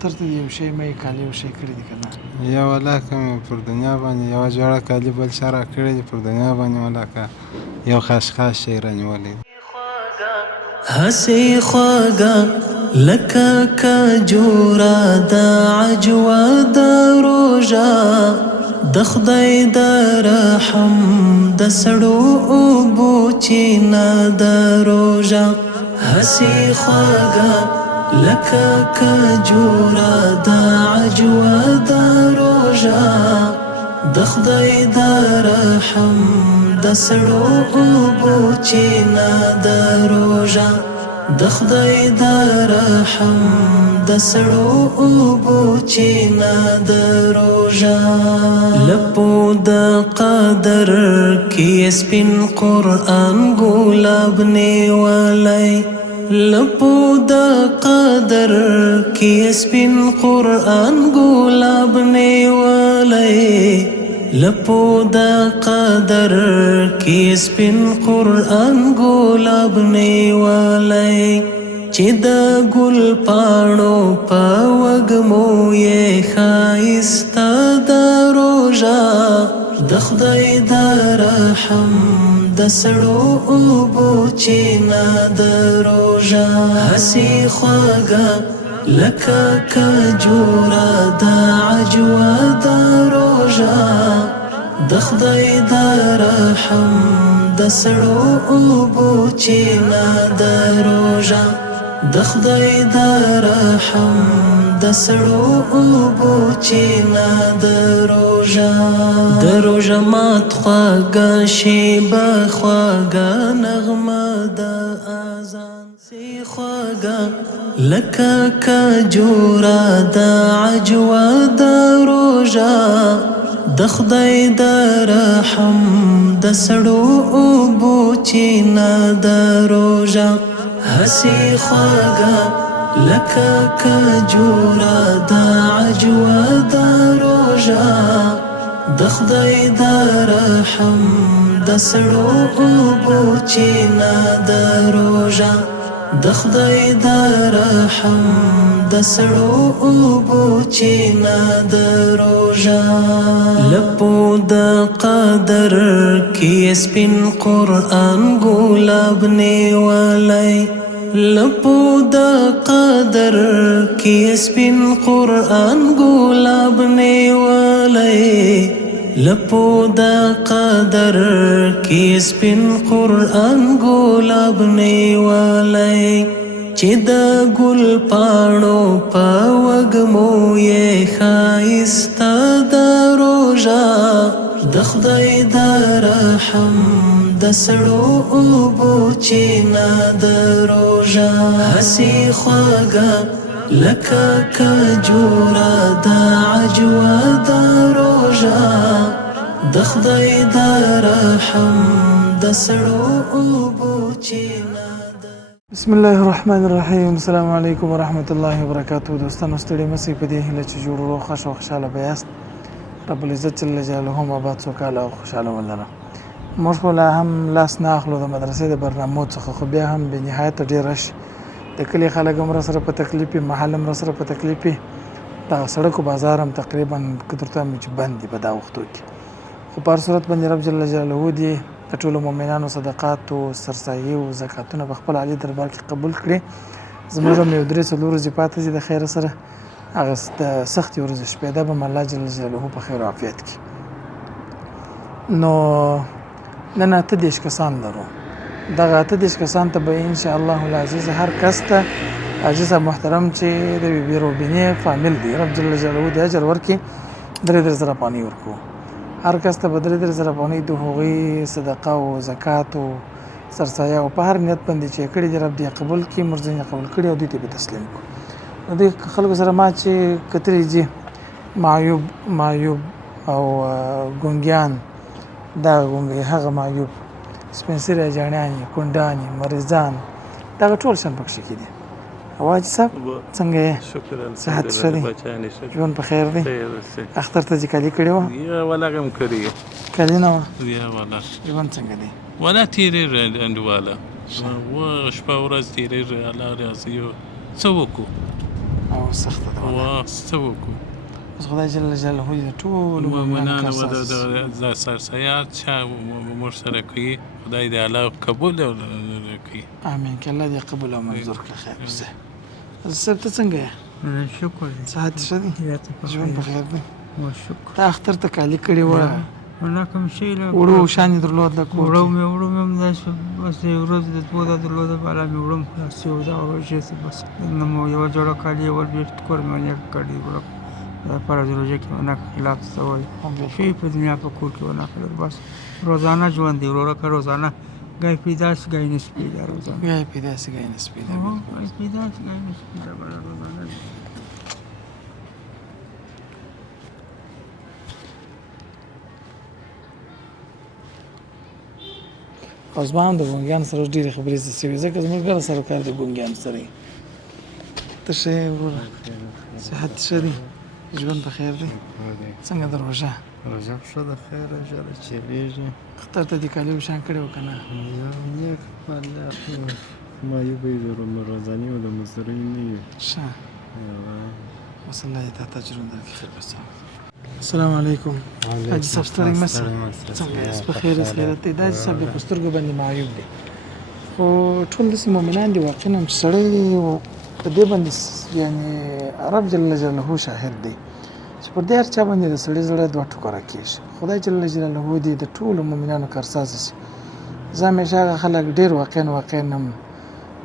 اختر ته یو شی مې کالي یو شی کړي دي که نه؟ یا ولاکه مې پر دنیا باندې یوه جوړه کالي بل چا راکړي دي، پر دنیا باندې ولاکه یو خاص شی رانیولی دی. هسې خواږه لکه کجوره د عجوه د روژه، د خدای د رحم د سړو اوبو چینه د روژه. هسې خواږه لکه کجوره د عجوه د روژه، د خدای د رحم د سړو اوبو چینه د روژه، د خدای د رحم د سړو اوبو چینه د روژه. لپو د قدر کې سپین قرآن ګلاب نیولی، لپو د قدر کې سپین قرآن ګلاب نیولی، لپو د قدر کې سپین قرآن ګلاب نیولی، چې د ګل پاڼو په وږمو یې ښایسته د روژه، د خدای د رحم د سړو اوبو چینه د روژه. هسې خواږه لکه کجوره د عجوه د روژه، د خدای د رحم د سړو اوبو چینه د روژه، د خدای د رحم د سړو اوبو چینه د روژه. د روژه مات خواږه شیبه خواږه نغمه د اذان سي خواږه لکه کجوره د عجوه د روژه، د خدای د رحم د سړو اوبو چینه د روژه. هسې خواږه لکه کجوره د عجوه د روژه، د خدای د رحم د سړو اوبو چینه د روژه، د خدای د رحم د سړو اوبو چینه د روژه. لپو د قدر کې سپین قرآن ګلاب نیولی، لپو د قدر کې سپین قرآن ګلاب نیولی، لپو د قدر کې سپین قرآن ګلاب نیولی، چې د ګل پاڼو په وږمو یې ښایسته د روژه، د خدای د رحم د سړو اوبو چینه د روژه. هسې خواږه لکه کجوره د عجوه د روژه، د خدای د رحم د سړو اوبو چینه. بسم الله الرحمن الرحیم. السلام علیکم ورحمت الله وبرکاتو. دوستانو ستړي مسئ په دې هیله چې جوړ روغ خوښ او خوشحاله به یاست. رب العزت جل جلاله هم آباد سوکاله او خوشحاله ولره. موږ خو لا هم لاس نه اخلو د مدرسې د برنامو څخه، خو بیا هم بې نهایته ډېر رش د کلي خلک هم راسره په تکلیف وي، محل هم راسره په تکلیف وي، دغه سړک و بازار هم تقریبا که درته وایم چې بند دي په دا وختو کې. خو په هر صورت باندې رب جل جلاله دې د ټولو مؤمنانو صدقاتو سرسایي او زکاتونه په خپل عالي دربار کې قبول کړي. زموږ هم یو 3-4 ورځې پاتې دي د خیره سره، هغه د سختې ورځې شپېده به م الله جل جلاله په خیر او عافیت کړي. نو نن 28 کسان لرو. دغه 28 کسان ته به انشاءالله العزیز هر کس ته عاجز محترم چې د بیبي روبینې فامیل دی، رب جل جلاله دې اجر ورکړي، 3 زره افغانۍ ورکوو. هر کس ته به 3 زره افغانۍ د هغوی صدقه او زکات او سرسایه او په هر نیت باندې چې کړي دي رب دې قبول کړي، موږ ځینې قبول کړي او دوی ته به تسلیم کړو. نو دې خلکو سره ما چې کتلي دي معیوب او ګونګیان، دغه ګونګی هغه معیوب، سپین سرې جانانې، کونډانې، مریضان، دغه ټول شیان پکښې کې دي. حاجي صاحب څنګه یې؟ شکر صحت ښه دی؟ ژوند په خیر دی؟ اختر ته چې کالي کړې وه؟ یا ولا هم کړې کالي نه وه؟ یا ولا ژوند څنګه دی؟ ولا تېرېږي انډیواله، شپه ورځ تېرېږي، الله راضي یو څه وکړو. او سخته ده وا څه وکړو اوس خدای جل جلاله دې د ټولو مومنانو کار و ساز د سرسیات چا موږ سره کوي خدای دې الله قبول او کوي امين که الله دې قبول او منظور کړي خیر وسه صاحب ته څنګه یې شکر صحت ښه دی یا ته په ژوند په خیر دی شکر تا اختر ته کالي کړي وه ولا کوم شی له وړو شان یې درلود د کور وړو کې. مې هم داسې بس یو ورځ د دوه دا درلوده بالا مې وړم خلاص یو دا روژې څه بس نه مو یوه جوړه کالي اول بېرته کور مې ونې کړي وړم دا فرض روژه کې ونه خلاف څه ول شی په دنیا په کور کې ونه کړل بس روزانه ژوند دی وروره که روزانه ګای پیدا شي ګای نشي پیدا روزانه ګای پیدا سي ګای نس پیدا ګای پیدا شي ګای نشي پیدا بله روزانه او زما هم د ګونګیانو سره اوس ډېرې خبرې زده شوي ځکه زموږ ګرد سره کار د ګونګیانو سره یې ته ښه یې وروره صحت ښه دی ژوند په خیر دی څنګه د روژه روژه ښه ده خیره ژره چلېږي اختر ته دې کالي وشان کړی وو که نه یو نیک فعالیت معیوبه یې د روزاني او د مزدورۍ نه وي ښه اوس الله دې تا ته اجرونه درکړي خیر بس السلام علیکم حاجي صاحب ستړی مه سه څنګه یاست په خیر یاست خیرت دی دا حاجي صاحب د په سترګو باندې معیوب دی خو ټول داسې مؤمنان دي واقعا چې سړی په دې باندې یعنې رب جل جلاله شاهد دی چې پر دې هر چا باندې د سړي زړه دوه ټوکره کېږي خدای جل جلاله دې د ټولو مؤمنانو کارسازه شي زه همیشه هغه خلک ډېر واقعا هم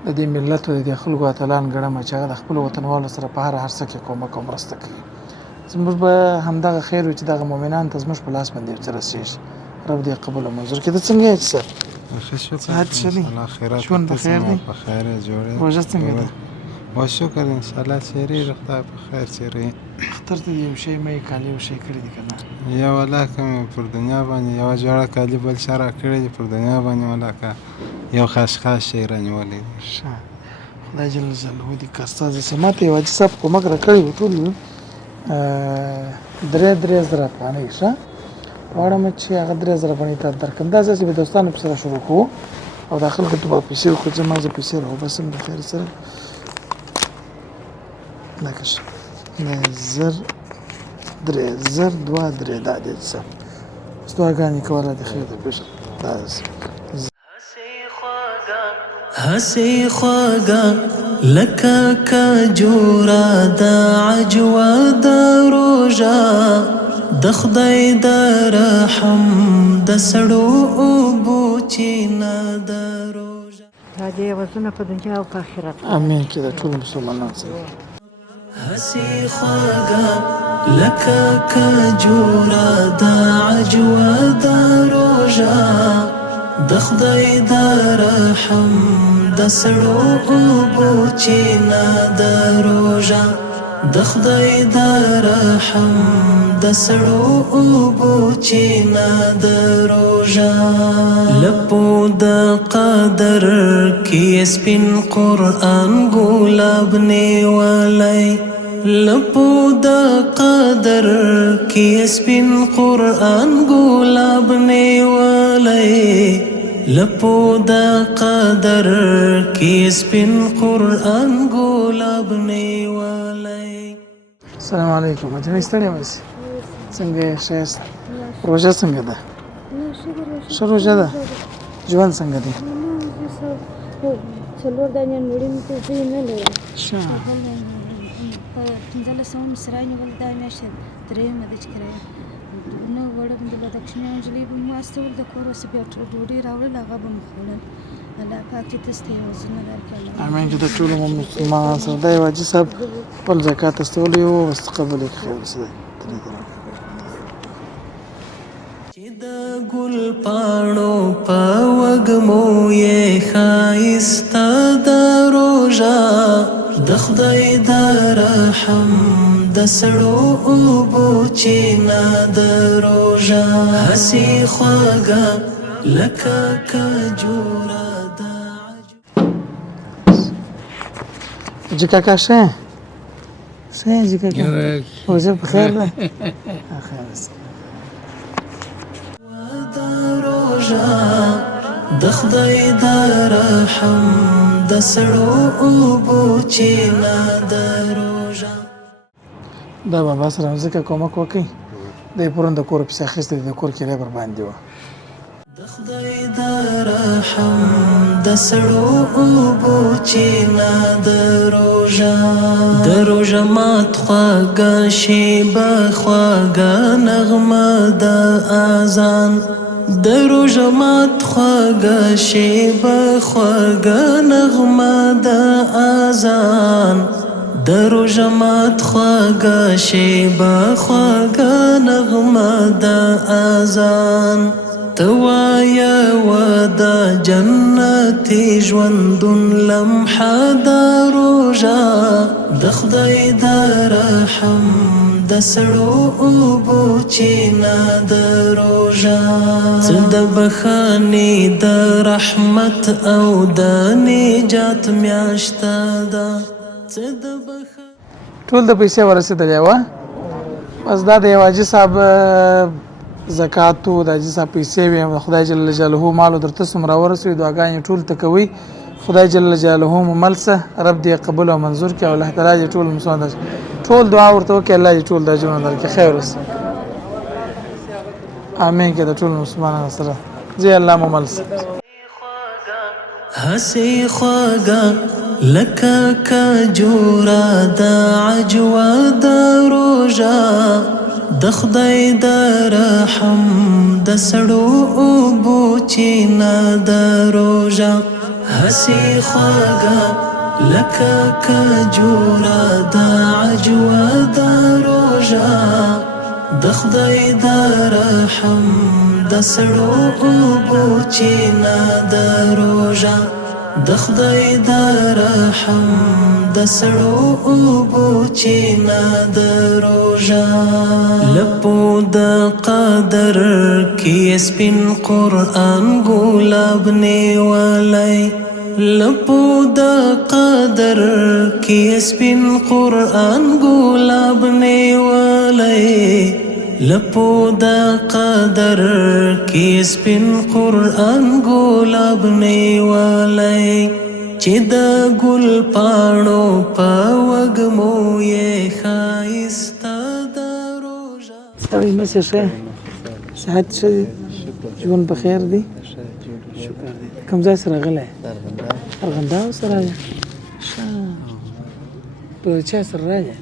د دې ملت او د دې خلکو اتلان ګڼم چې هغه د خپلو وطنوالو سره په هر څه کې کومک او مرسته کوي زموږ به همدغه خیر وي چې دغه مؤمنان ته زموږ په لاس باندې ورته رسېږي رب دې قبول او منظور کړي ته څنګه یې صاحب ښه شکر صحت ښه دی ژوند په خیر دی په خیر جوړې روژه څنګه ده و شکر انشاءالله چیرېږي خدای په خیر چیرې اختر ته دې یو شی مې کالي یو شی کړي دي که نه یا ولاکه مې پر دنیا باندې یوه جوړه کالي بل چا راکړی دي پر دنیا باندې ولاکه یو خاص شی رانیولی دی ښه خدای جل جلاله دې کارسازه شي ما ته یو حاجي صاحب کومک راکړی و ټول درې زره افغانۍ ښه غواړم چې هغه 3000 افغانۍ ته درکړم دا ځکه چې به دوستانو په سره شروع کوو او دا خلکو ته به پیسې وکړو چې ما زه پیسې راوباسم د خیر سره لکه شه زر درې زر دوه درې دا دې څه اوس دعاګانې کوله د خیر د پیښه دا هسې خواږه لکه کجوره د عجوه د روژه د خدای د رحم د سړو اوبو چینه د روژه دا دې عوضونه په دنیا او په آخرت امین چې د ټولو مسلمانانو سره هسې خواږه لکه کجوره د عجوه د روژه د خدای د رحم د سړو اوبو چینه د روژه د خدای د رحم د سړو اوبو چینه د روژه لپو د قدر کې سپین قرآن ګلاب نیولی لپو د قدر کې سپین قرآن ګلاب نیولی لپو د قدر کې سپین قرآن ګلاب نیولی السلام علیکم اجنه ستړی مې څنګه یې ښه یاست روژه څنګه ده ښه روژه ده ژوند څنګه دی څلور دانې نوړې مې ته زوی نه لرم ښه په 15 مصرانې ول دا میاشت درېیمه ده چې کله نه وړم د بدخشاني نجلۍ به مو استول د کور اوس بیا ډوډۍ راوړل هغه به مو خوړل الله پاک دې تاسو ته یې وزرونه درکړي امین چې د ټولو مسلمانانو سره دا یو حاجي صاحب خپل زکات استولی و واستقبل یې خیر سره چې د ګل پاڼو په وږمو یې ښایسته د روژه د خدای د رحم د سړو اوبو چینه د روژه هسې خواږه لکه کجوره د جی کاکا ښه ښه جی کاکا روژه په خیر ده خیر د روژه د خدای د رحم د سړو اوبو چینه د روژه دا بابا سره ځکه کومک وکړي دی پرون د کور پیسې اخیستې د کور کرایه بر باندې وه د خدای د رحم د سړو اوبو چینا د روژه مات خواږه شیبه خواږه نغمه د اذان د روژه مات خواږه شیبه خواږه نغمه د اذان د روژه مات خواږه شیبه خواږه نغمه د اذان توایا ودا جنتی ژوندون لمحه د روژه د خدای د رحم د سړو اوبو چینا د روژه څه د بخښنې د رحمت او د نجات میاشته ده څه د ټول د پیسې ورسېدلې وه بس دا د یو حاجي صاحب زکات و د حاجي صاحب پیسې وې خدای جل جلاله مالو درته څومره ورسوي دعاګانې ټول ته کوئ خدای جل جلاله مو مل څه رب دې قبول او منظور کړي او الله تعالی دې ټول مسلمان ټول دعا ورته وکړي الله دې ټول د اجرونه درکړي خیر اوسه امین کې د ټول مسلمانانو سره زی الله مو مل څه هسې خواږه لکه کجوره د عجوه د روژه د خدای د رحم د سړو اوبو چینا د روژه هسې خواږه لکه کجوره د عجوه د روژه د خدای د رحم د سړو اوبو چینا د روژه د خدای د رحم د سړو اوبو چینا د روژه لپو د قدر کې سپین قرآن ګلاب نیولی لپو د قدر کې سپین قرآن ګلاب نیولی لپو د قدر کې سپین قرآن ګلاب نیولی چې د ګل پاڼو په وږمو یې ښایسته د روژه سړی مسې ښه صحت ښه دی ژوند په خیر دی شکر دی کوم ځای سره راغلی ارغنداو سره راغلی ښه په چا سره راغلی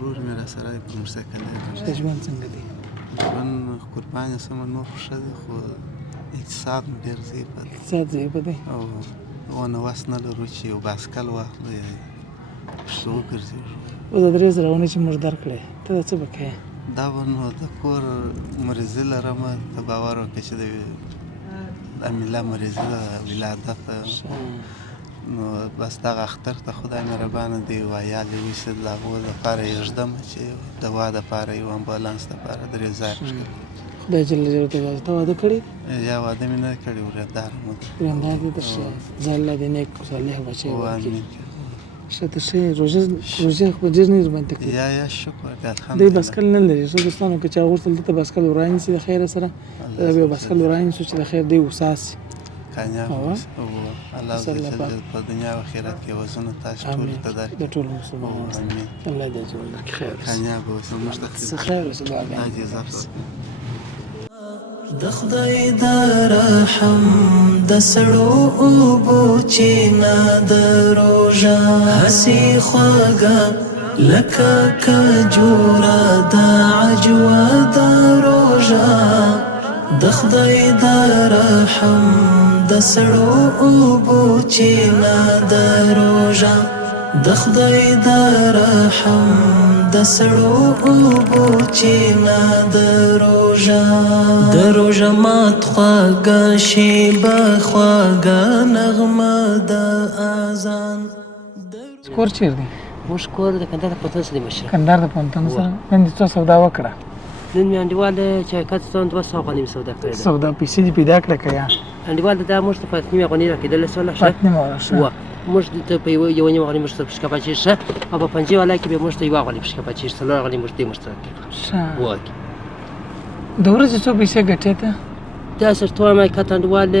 ورور مې را سره دی په موټرسایکل ښه ژوند څنګه دی ژوند قربان سمه نور ښه دی خو اقتصاد مې ډېر ضعیف دی اقتصاد ضعیف دی او ونه وس نه لرو چې یو باسکل واخلو یا پښتو وګرځو اوس د درې زرهونه چې موږ درکړې ته دا څه به کوې دا به نو د کور مریضي لرمه ته باور وکړې چې د امیله مریضي ده ولادت نو بس دغه اختر ته خدای مهربانه دی یو عیال یې ویسه د هغو دپاره یې ږدمه چې دوا دپاره یو امبولانس دپاره درې ځای پشکل خدای جل جلاله ته ته واده کړی یا واده مې نه کړی ورېنداره مو ده ورېندار دې ته ښه زه الله دې نیک صالح بچی ورکړي امین ښه ته ښه روژه خو ډېر نه درباندې کوي یا شکر دی دی الحمدلله بسکل نه لري زه دوستانو که چا غوښتل دلته بسکل ورانیسي د خیره سره یو بسکل ورانیسو چې د خیر دی وساسي کامیاب اوسه او الله عز وجل په دنیا او آخرت کې وزونه تاسو ټولو ته درکړي د ټولو مسلمانانو سره امین الله دې اجر ورکړي خیر کامیاب اوسه موږ ته څه خیر اوسه الله دعاګانې دې عزت ورکړي د خدای د رحم د سړو اوبو چینا د روژه هسې خواږه لکه کجوره د عجوه د روژه د خدای د رحم د سړو اوبو چینا د روژه د خدای د رحم د سړو اوبو چینا د روژه د روژه مات خواږه شیبه خواږه نغمه د اذان کور چیر دی موږ کور د کندهار د پوهنتون سره دی مشره کندهار د پوهنتون سره نن دې څه سودا وکړه نن مې انډیوال چې کاتستان 200 غنیم سودا کړې ده سودا پیسې دې پیدا کړه که یا انډیوال دا موږ ته په نیمه غنی راکېدل سره ښه پاتنې مه ورشه و موږ ته په یو نیمه غنی موږ ته پښکا پچې ښه او په پنځه والا کې به موږ ته یو غنی پښکا پچې سره غنی موږ ته مشترک ښه و د ورځې څو پیسې ګټې ته دا سرتو ما کاتندوال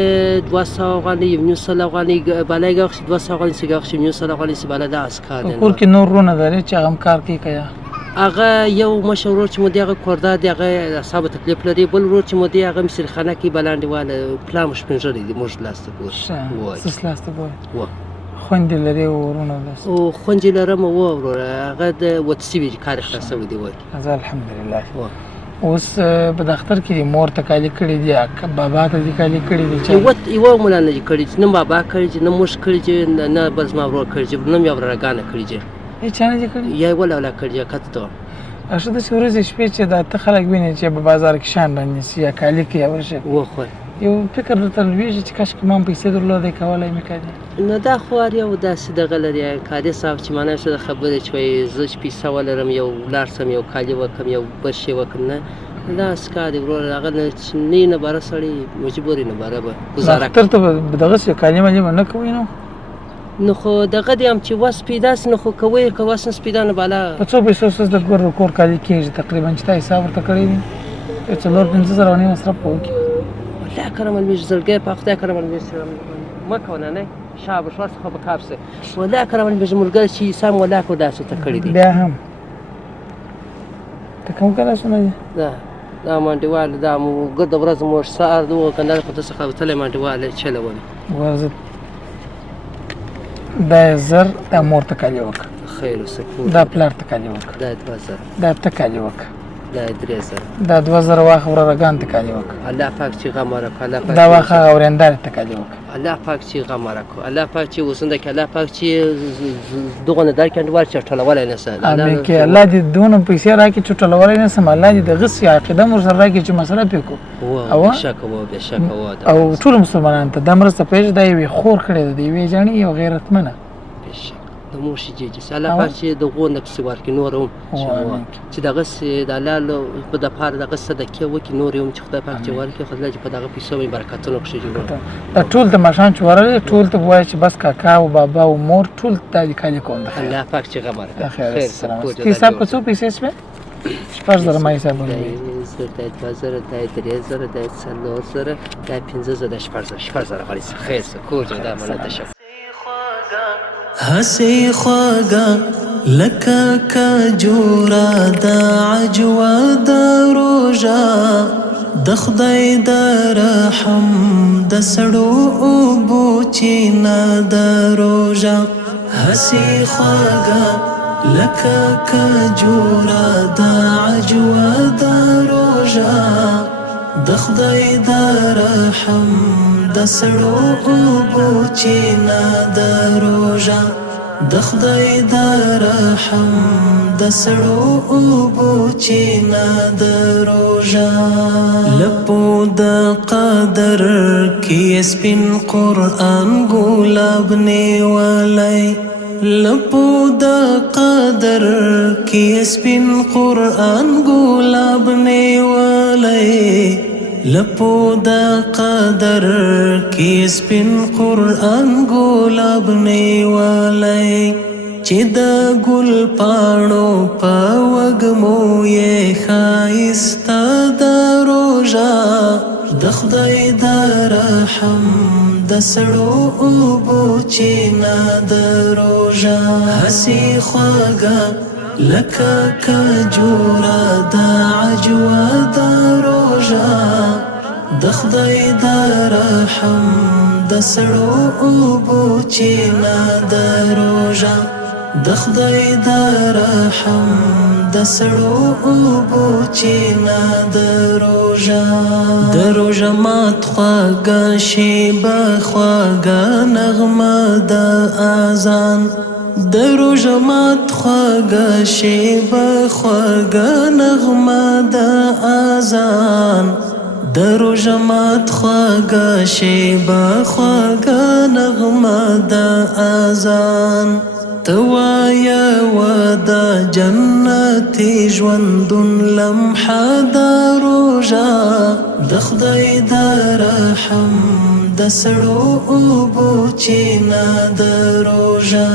200 غنی یو سل غنی بالای غوښ 200 غنی سیګه غوښ یو سل غنی سی بالا دا اسکا ده کور کې نور رونه لري چې هغه کار کوي که یا هغه یو مشر ورور چې مو دی هغه کوردا دی هغه اعصابو تکلیف لري بل ورور چې مو دی هغه مصرخانه کې بلاندې واله پلا مو شپین ژړی دی موږ لاس ته ګورو څه لاس ته ګورو و خویندې لرې ورونه داسې او خویندې لرم و وروره هغه د وت سوي کار یې خلاص شوی دی وایي زه الحمدلله اوس په دفتر کې دې مور ته کالي کړي دي بابا ته دې کالي کړي دي یوه مولا نه دي کړي نه بابا کړي چې نه موږ کړي چې نه بل زما ورور کړي چې نه مې ورګانه کړي چې هیچا نه دي کړي یا یې ولا کړي چې کته ته اشه داسې ورځې شپې چې دا ته خلک ویني چې په بازار کې شان رانیسي یا کالي کوي یا ورشه وخوړ یو فکر درته لویږي چې کاشکې ما هم پیسې درلودی کولی مې کړې نو دا خو هر یو داسې دغه لري کاري صاحب چې معنی څه د خبرې چې وایي زه چې پیسه ولرم یو ولاړ شم یو کالي وکړم یو بل شی وکړم نه دا سکار دی وروره هغه نه چې نه نه باره سړی مجبور یې نه باره به ګزاره اختر ته به دغسې کالي مالي به نه کوئ نو خو دغه دی هم چې وس پیدا سي نو خو کوئ که وس نس پیدا نه بالا په څو پیسو ستاسو د کور کالي کېږي تقریبا چې تا حساب ورته کړی دی یو 4-5 زره مصرف به وکړي والله کرم المیر زړګی په خدای کرم المیر سره مه کوه نانی شا به شوار څخه به کار سي والله کرم المیر ملګری چې سم والله کو داسې ته کړی دی بیا هم ته کوم کلاسونه دي دا منډیوال دا مو ګرده ورځ موږ سهار د وګه کندهار په څخه وتلی منډیوال چلولي ورځ دا یې زر دا مور ته کالي وکړه خیر وسه دا پلار ته کالي وکړه دا 2000 دا ته کالي وکړه دا 3000 دا 2000 واخه ورغان ته کالي وکړه الله پاک چې غم ورکړه الله پاک دا واخه اورندار ته کالي وکړه الله پاک چې غم ورکړه الله پاک چې وسنده کې الله پاک چې دغه نه درکند ور چې ټولولای نه سره امين کې الله دې دونه پیسې راکړي چې ټولولای نه سم الله دې د غصې عقیده مر سره راکړي چې مسله پکو او شک او ټول مسلمانان ته د مرسته پېژ دی وي خور کړي دی وی ځاني یو غیرتمنه د موشي جیجس الله پاک چې دغه نفس ورکړي نور هم چې دغه د الله په د پاره دغه صدقه وکړي نور هم چې خدای پاک چې ورکړي خدای چې په دغه پیسو باندې برکتونه وکړي جوړ دا ټول د مشان چې ورل ټول ته وایي چې بس کاکا او بابا او مور ټول د کالي کوم الله پاک چې غمر خیر سلام حساب په څو پیسې سپه شپږ زره ما حساب وکړي زر 3000 3000 5000 شپږ غړي خیر کور دا مله تشکر هسي خواږه لکه کجوره د عجوه د روژه د خدای د رحم د سړو اوبو چینه د روژه هسي خواږه لکه کجوره د عجوه د روژه د خدای د رحم د سړو اوبو چینه د روژه د خدای د رحم د سړو اوبو چینه د روژه لپو د قدر کې سپین قرآن ګلاب نیولی لپو د قدر کې سپین قرآن ګلاب نیولی لپو د قدر کې سپین قرآن ګلاب نیولی چې د ګل پاڼو په وږمو یې ښایسته د روژه د خدای د رحم د سړو اوبو چینه د روژه هسي خواږه لکه کجوره د عجوه د روژه د خدای د رحم د سړو اوبو چینه د روژه د خدای د رحم د سړو اوبو چینه د روژه د روژه مات خواږه شیبه خواږه نغمه د اذان د روژه مات خواږه شیبه خواږه نغمه د اذان د روژه مات خواږه شیبه خواږه نغمه د اذان توایا و د جنتی ژوندون لمحه د روژه د خدای د رحم د سړو اوبو چینه د روژه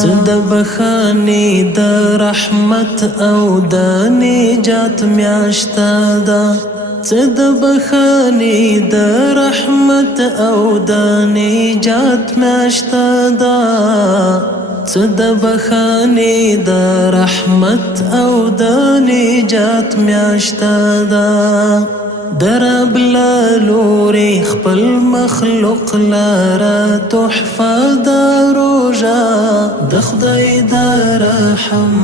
څه د بخښنې د رحمت او د نجات میاشته ده څه د بخښنې د رحمت او د نجات میاشته ده څه د بخانې د رحمت او د نجات میاشته ده د رب له لورې خپل مخلوق لره تحفه د روژه د خدای د رحم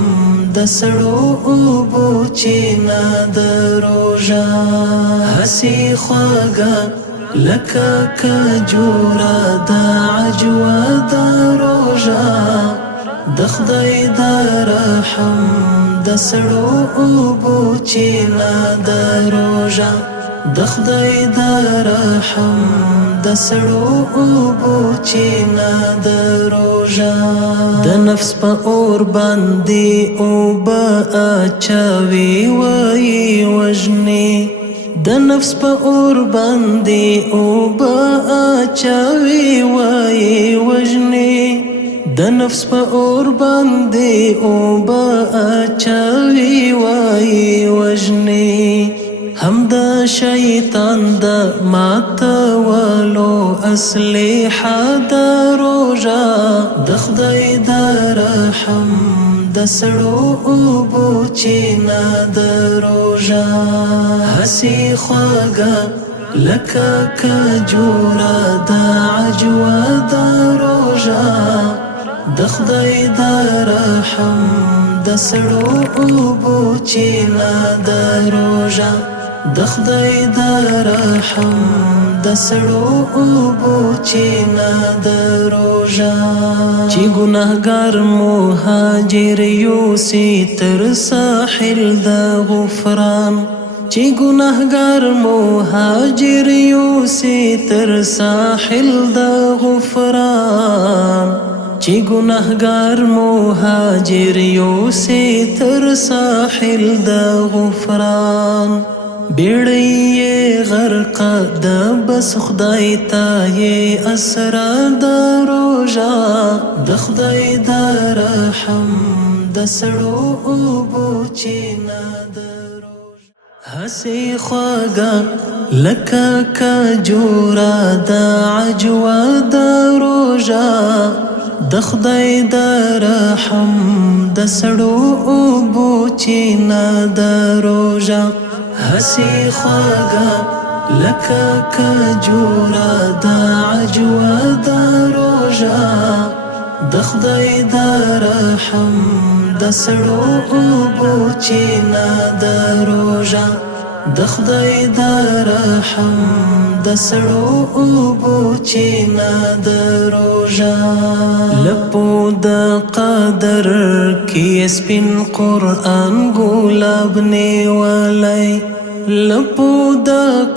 د سړو اوبو چینه د روژه هسې خوږه لکه کجوره د عجوه د روژه د خدای د رحم د سړو اوبو چینه د روژه د خدای د رحم د سړو اوبو چینه د روژه د نفس په اور باندې اوبه اچوي وایي وژني د نفس په اور باندې اوبه اچوي وایي وژني د نفس په اور باندې اوبه اچوي وایي وژني هم د شیطان د ماتولو اسلحه د روژه د خدای د رحم د سړو اوبو چینه د روژه هسې خوږه لکه کجوره د عجوه د روژه د خدای د رحم د سړو اوبو چینه د روژه د خدای د رحم د سړو اوبو چینه د روژه چې ګناهګار مهاجر یوسي تر ساحل د غفران چې ګناهګار مهاجر یوسي تر ساحل د غفران چې ګناهګار مهاجر یوسي تر ساحل د غفران بیړۍ یې غرقه د بس خدای ته یې اسرار د روژه د خدای د رحم د سړو اوبو چینه د روژه هسې خوږه لکه کجوره د عجوه د روژه د خدای د رحم د سړو اوبو چینه د روژه هسې خوږه لکه کجوره د عجوه د روژه د خدای د رحم د سړو اوبو چینه د روژه د خدای د رحم د سړو اوبو چینه د روژه لپو د قدر کې سپین قرآن ګلاب نیولی لپو د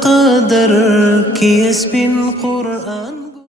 قدر کې سپین قرآن